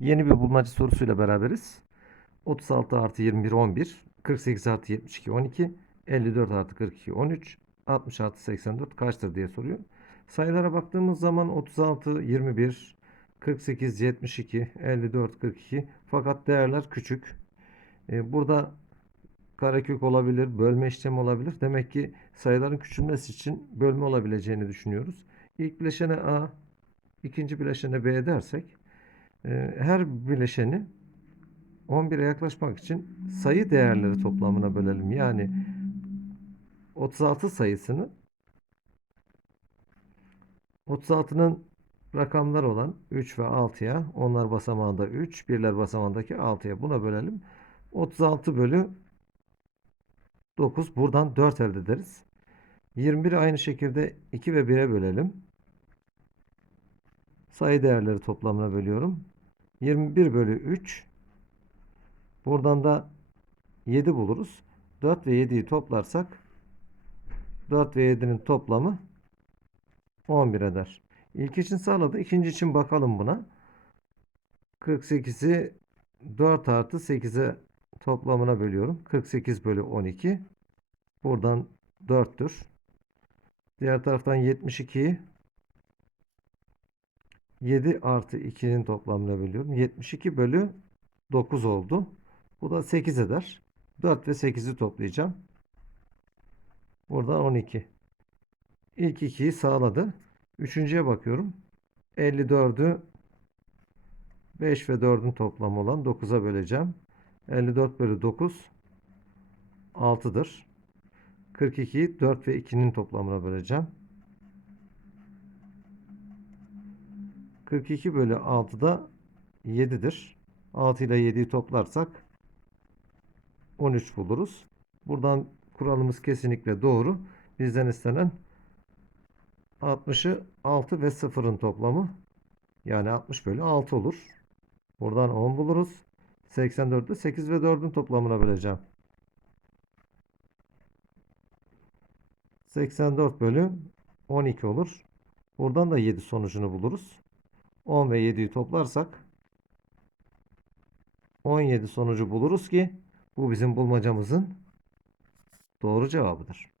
Yeni bir bulmaca sorusuyla beraberiz. 36 artı 21 11, 48 artı 72 12, 54 artı 42 13, 60 artı 84 kaçtır diye soruyor. Sayılara baktığımız zaman 36, 21, 48, 72, 54, 42 fakat değerler küçük. Ee, burada karekök olabilir, bölme işlemi olabilir. Demek ki sayıların küçülmesi için bölme olabileceğini düşünüyoruz. İlk bileşene A, ikinci bileşene B dersek e, her bileşeni 11'e yaklaşmak için sayı değerleri toplamına bölelim. Yani 36 sayısını 36'nın rakamlar olan 3 ve 6'ya, onlar basamağında 3, birler basamağındaki 6'ya buna bölelim. 36 bölü 9 buradan 4 elde ederiz. 21'i aynı şekilde 2 ve 1'e bölelim. Sayı değerleri toplamına bölüyorum. 21 bölü 3 buradan da 7 buluruz. 4 ve 7'yi toplarsak 4 ve 7'nin toplamı 11 eder. İlk için sağladı. İkinci için bakalım buna. 48'i 4 artı 8'e toplamına bölüyorum. 48 bölü 12. Buradan 4'tür. Diğer taraftan 72'yi 7 artı 2'nin toplamına bölüyorum. 72 bölü 9 oldu. Bu da 8 eder. 4 ve 8'i toplayacağım. Buradan 12. İlk 2'yi sağladı. Üçüncüye bakıyorum. 54'ü 5 ve 4'ün toplamı olan 9'a böleceğim. 54 bölü 9 6'dır. 42'yi 4 ve 2'nin toplamına böleceğim. 42 bölü 6 da 7'dir. 6 ile 7'yi toplarsak 13 buluruz. Buradan kuralımız kesinlikle doğru. Bizden istenen 60'ı 6 ve 0'ın toplamı yani 60 bölü 6 olur. Buradan 10 buluruz. 84'ü 8 ve 4'ün toplamına böleceğim. 84 bölü 12 olur. Buradan da 7 sonucunu buluruz. 10 ve 7'yi toplarsak 17 sonucu buluruz ki bu bizim bulmacamızın doğru cevabıdır.